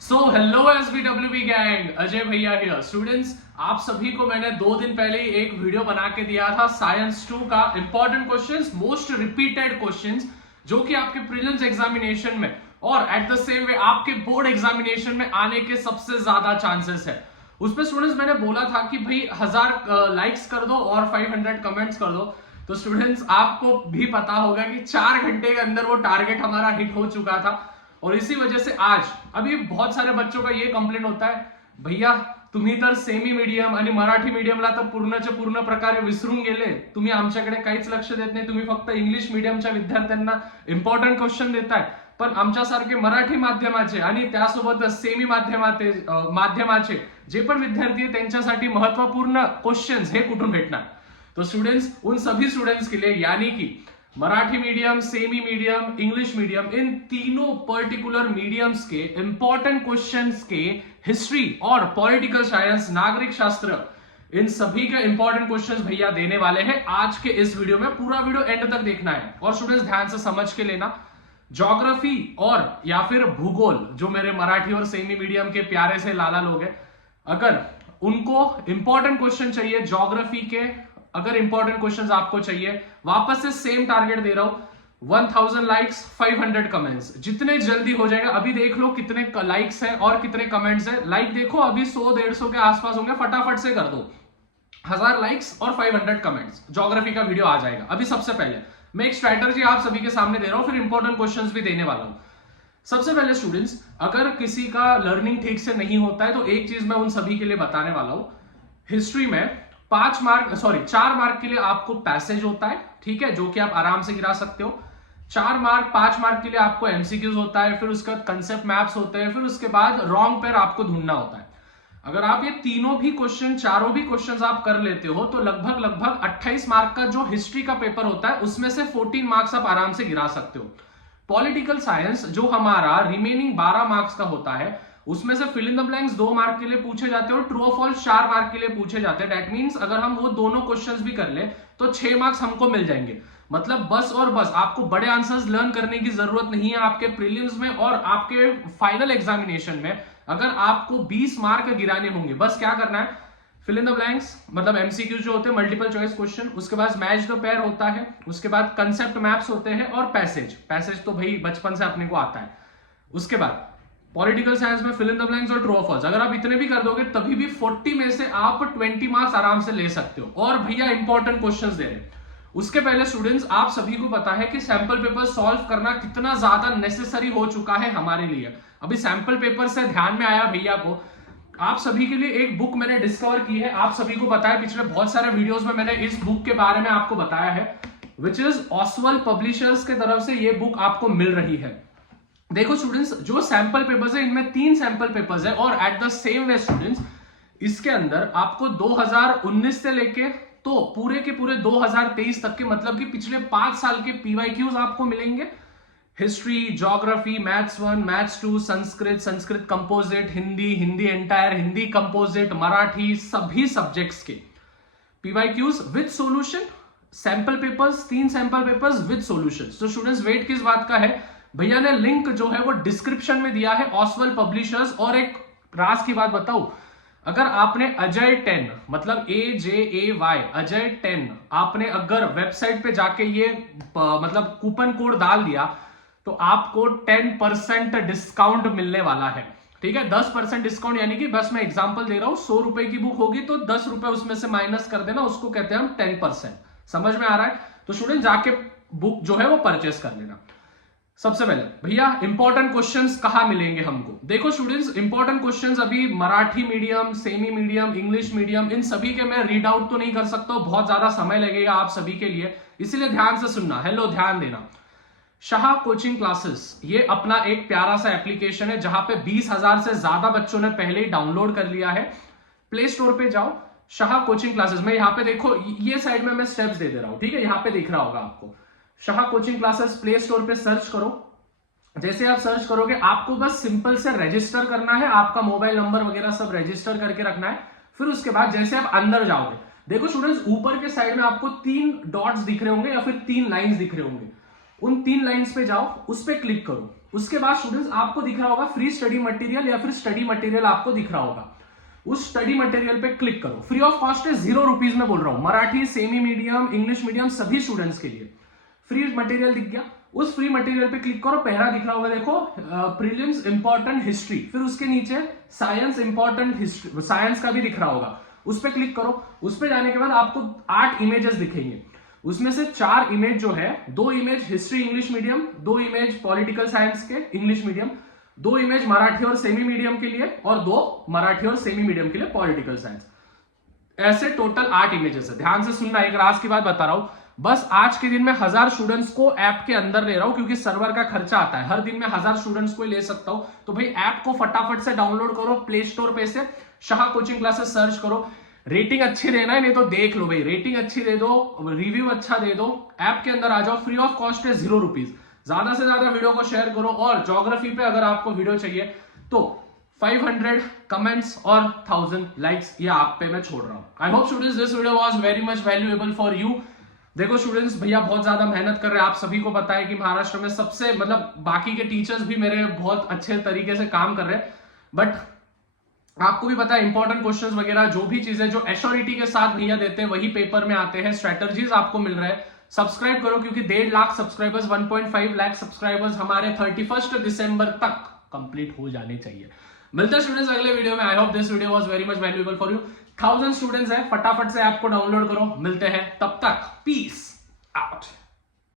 So hello SBWB gang, Ajay भैया here. Students, आप सभी को मैंने 2 दिन पहले ही एक वीडियो बना के दिया था साइंस 2 का important questions, most repeated questions, जो कि आपके प्रीलिम्स एग्जामिनेशन में और एट द सेम वे आपके बोर्ड एग्जामिनेशन में आने के सबसे ज्यादा चांसेस है। उसमें स्टूडेंट्स मैंने बोला था कि भाई 1000 लाइक्स कर दो और 500 कमेंट्स कर दो। तो स्टूडेंट्स, आपको भी पता होगा कि 4 घंटे के अंदर वो टारगेट हमारा हिट हो चुका था। और इसी वजह से आज अभी बहुत सारे बच्चों का ये कंप्लेंट होता है, भैया तुम्ही तर सेमी मीडियम आणि मराठी मीडियमला तर पूर्णच्या पूर्ण प्रकारे विसरून गेले, तुम्ही आमच्याकडे काहीच लक्ष देत नाही, तुम्ही फक्त इंग्लिश मीडियमच्या विद्यार्थ्यांना इम्पॉर्टंट क्वेश्चन देताय, पण आमच्यासारखे मराठी माध्यमाचे आणि त्यासोबत सेमी माध्यमाचे जे पण विद्यार्थी आहेत त्यांच्यासाठी महत्वपूर्ण क्वेश्चंस हे कुठून भेटणार। तो स्टूडेंट्स, उन सभी स्टूडेंट्स के लिए यानी कि Marathi medium, semi medium, English medium, इन तीनों पर्टिकुलर मीडियम्स के इंपॉर्टेंट क्वेश्चंस के हिस्ट्री और पॉलिटिकल साइंस, नागरिक शास्त्र, इन सभी के इंपॉर्टेंट क्वेश्चंस भैया देने वाले हैं आज के इस वीडियो में। पूरा वीडियो एंड तक देखना है और स्टूडेंट्स ध्यान से समझ के लेना। ज्योग्राफी और या फिर भूगोल, जो मेरे मराठी और सेमी मीडियम के प्यारे से लाला लोग हैं, अगर उनको इंपॉर्टेंट क्वेश्चन चाहिए ज्योग्राफी के, अगर इंपॉर्टेंट क्वेश्चंस आपको चाहिए, वापस से सेम टारगेट दे रहा हूं, 1000 लाइक्स 500 कमेंट्स, जितने जल्दी हो जाएगा। अभी देख लो कितने लाइक्स है और कितने कमेंट्स है। लाइक देखो अभी 100-150 के आसपास होंगे, फटाफट से कर दो 1000 लाइक्स और 500 कमेंट्स, ज्योग्राफी का वीडियो आ जाएगा। अभी सबसे पहले मैं एक स्ट्रैटेजी आप सभी के सामने दे रहा हूं, फिर इंपॉर्टेंट क्वेश्चंस भी देने वाला हूं। सबसे पहले स्टूडेंट्स, अगर किसी का लर्निंग ठीक से नहीं होता है तो एक चीज मैं उन सभी के लिए बताने वाला हूं। हिस्ट्री में 4 मार्क के लिए आपको पैसेज होता है, ठीक है, जो कि आप आराम से गिरा सकते हो। 5 मार्क के लिए आपको एमसीक्यूज होता है, फिर उसके बाद कंसेप्ट मैप्स होते हैं, फिर उसके बाद रॉन्ग पेयर आपको ढूंढना होता है। अगर आप ये चारों भी क्वेश्चंस आप कर लेते हो तो लगभग 28 मार्क का जो हिस्ट्री का पेपर होता है उसमें से 14 मार्क्स आप आराम से गिरा सकते हो। पॉलिटिकल साइंस जो हमारा रिमेनिंग 12 मार्क्स का होता है, उसमें से fill in the blanks 2 mark के लिए पूछे जाते हैं और ट्रू और फॉल्स 4 मार्क के लिए पूछे जाते हैं। दैट मींस अगर हम वो दोनों क्वेश्चंस भी कर ले तो 6 मार्क्स हमको मिल जाएंगे। मतलब बस और बस आपको बड़े आंसर्स लर्न करने की जरूरत नहीं है आपके प्रीलिम्स में और आपके फाइनल एग्जामिनेशन में। अगर आपको 20 मार्क गिराने होंगे, बस क्या करना है, फिल इन द ब्लैंक्स मतलब एमसीक्यू जो होते हैं, मल्टीपल चॉइस क्वेश्चन, उसके बाद मैच द पेयर होता है, उसके बाद कंसेप्ट मैप्स होते हैं और पैसेज तो भाई बचपन से अपने को आता है। उसके बाद पॉलिटिकल साइंस में फिल इन द ब्लैंक्स और ट्रू और फॉल्स। अगर आप इतने भी कर दोगे तभी भी 40 में से आप 20 मार्क्स आराम से ले सकते हो। और भैया इंपॉर्टेंट क्वेश्चंस दे रहे हैं। उसके पहले स्टूडेंट्स, आप सभी को पता है कि सैंपल पेपर सॉल्व करना कितना ज्यादा नेसेसरी हो चुका है हमारे लिए। अभी सैंपल पेपर से ध्यान में आया भैया को, आप सभी के लिए एक बुक मैंने डिस्कवर की है। आप सभी को पता है पिछले बहुत सारे वीडियोस में मैंने इस बुक के बारे में आपको बताया है, विच इज ऑसवेल पब्लिशर्स के तरफ से ये बुक आपको मिल रही है। देखो स्टूडेंट्स, जो सैंपल पेपर्स है इनमें 3 सैंपल पेपर्स है और at the same way students इसके अंदर आपको 2019 से लेके तो पूरे के पूरे 2023 तक के, मतलब कि पिछले 5 साल के पीवाईक्यूज आपको मिलेंगे। History, geography, maths 1, maths 2, Sanskrit composite, Hindi entire, Hindi composite, Marathi, सभी सब्जेक्ट्स के PYQs with solution, sample papers, 3 sample papers with solution. तो स्टूडेंट्स वेट किस बात का है, भैया ने लिंक जो है वो डिस्क्रिप्शन में दिया है, ऑसवेल पब्लिशर्स। और एक राज की बात बताऊं, अगर आपने अजय 10 मतलब AJAY अजय 10 आपने अगर वेबसाइट पे जाके ये मतलब कूपन कोड डाल दिया तो आपको 10% डिस्काउंट मिलने वाला है। ठीक है, 10% डिस्काउंट, यानी कि बस मैं एग्जांपल दे रहा हूं, 100 रुपए की बुक होगी तो 10 रुपए उसमें से माइनस कर देना, उसको कहते हैं हम 10%। समझ में आ रहा है? तो स्टूडेंट जाके बुक जो है वो परचेस कर लेना। सबसे पहले भैया इंपॉर्टेंट क्वेश्चंस कहां मिलेंगे हमको। देखो स्टूडेंट्स, इंपॉर्टेंट क्वेश्चंस अभी Marathi medium, semi medium, English medium, इन सभी के मैं रीड आउट तो नहीं कर सकता, बहुत ज्यादा समय लगेगा आप सभी के लिए, इसीलिए ध्यान से सुनना। हेलो, ध्यान देना। शाह कोचिंग क्लासेस ये अपना एक प्यारा सा एप्लीकेशन है जहां पे 20,000 से ज्यादा बच्चों ने पहले ही डाउनलोड कर लिया है। प्ले स्टोर पे जाओ, शाह कोचिंग क्लासेस में, यहाँ पे देखो ये साइड में मैं स्टेप्स दे रहा हूं, ठीक है, यहाँ पे दिख रहा होगा आपको Shah coaching classes. Play store पे सर्च करो। जैसे आप सर्च करोगे आपको बस सिंपल से रजिस्टर करना है, आपका मोबाइल नंबर वगैरह सब रजिस्टर करके रखना है। फिर उसके बाद जैसे आप अंदर जाओगे, देखो स्टूडेंट्स ऊपर के साइड में आपको 3 डॉट्स दिख रहे होंगे या फिर 3 लाइंस दिख रहे होंगे। उन 3 लाइंस पे जाओ, उस पे क्लिक करो। उसके बाद स्टूडेंट्स आपको दिख रहा होगा फ्री स्टडी मटेरियल या फिर स्टडी मटेरियल आपको दिख रहा होगा, उस स्टडी मटेरियल पे क्लिक करो। फ्री ऑफ कॉस्ट है, 0 रुपीज में बोल रहा हूं, Marathi, semi medium, English medium सभी स्टूडेंट्स के लिए फ्री मटेरियल दिख गया। उस फ्री मटेरियल पे क्लिक करो, पहला दिख रहा होगा देखो, प्रीलिम्स इंपॉर्टेंट हिस्ट्री, फिर उसके नीचे साइंस इंपॉर्टेंट हिस्ट्री, साइंस का भी दिख रहा होगा, उस पे क्लिक करो। उस पे जाने के बाद आपको 8 इमेजेस दिखेंगे, उसमें से 4 इमेज जो है, 2 image history English medium, 2 image political science के इंग्लिश मीडियम, 2 इमेज मराठी और सेमी मीडियम के लिए, और 2 मराठी और सेमी मीडियम के लिए पॉलिटिकल साइंस। ऐसे टोटल 8 इमेजेस है। ध्यान से सुनना, एक राज की बात बता रहा हूं, बस आज के दिन में 1000 स्टूडेंट्स को ऐप के अंदर ले रहा हूं, क्योंकि सर्वर का खर्चा आता है, हर दिन में 1000 स्टूडेंट्स को ले सकता हूं। तो भाई ऐप को फटाफट से डाउनलोड करो, प्ले स्टोर पे से शाह कोचिंग क्लासेस सर्च करो। रेटिंग अच्छी देना है, नहीं तो देख लो भाई, रेटिंग अच्छी दे दो, रिव्यू अच्छा दे दो, ऐप के अंदर आ जाओ, फ्री ऑफ कॉस्ट है, 0 रुपीज। ज्यादा से ज्यादा वीडियो को शेयर करो, और ज्योग्राफी पे अगर आपको वीडियो चाहिए तो 500 कमेंट्स और 1000 लाइक्स ये आप पे मैं छोड़ रहा हूं। I hope students this video was very much valuable for you. देखो स्टूडेंट्स, भैया बहुत ज्यादा मेहनत कर रहे हैं, आप सभी को पता है कि महाराष्ट्र में सबसे, मतलब बाकी के टीचर्स भी मेरे बहुत अच्छे तरीके से काम कर रहे हैं, बट आपको भी पता है इंपॉर्टेंट क्वेश्चंस वगैरह जो भी चीजें जो एश्योरिटी के साथ भैया देते हैं वही पेपर में आते हैं, स्ट्रेटजीज आपको मिल रहा है। सब्सक्राइब करो, क्योंकि 1.5 लाख सब्सक्राइबर्स, 1.5 लाख सब्सक्राइबर्स हमारे 31 दिसंबर तक कंप्लीट हो जाने चाहिए। मिलते हैं स्टूडेंट्स अगले वीडियो में। I hope this video was very much valuable for you. 1000 students है, फटाफट से ऐप को डाउनलोड करो। मिलते हैं, तब तक पीस आउट।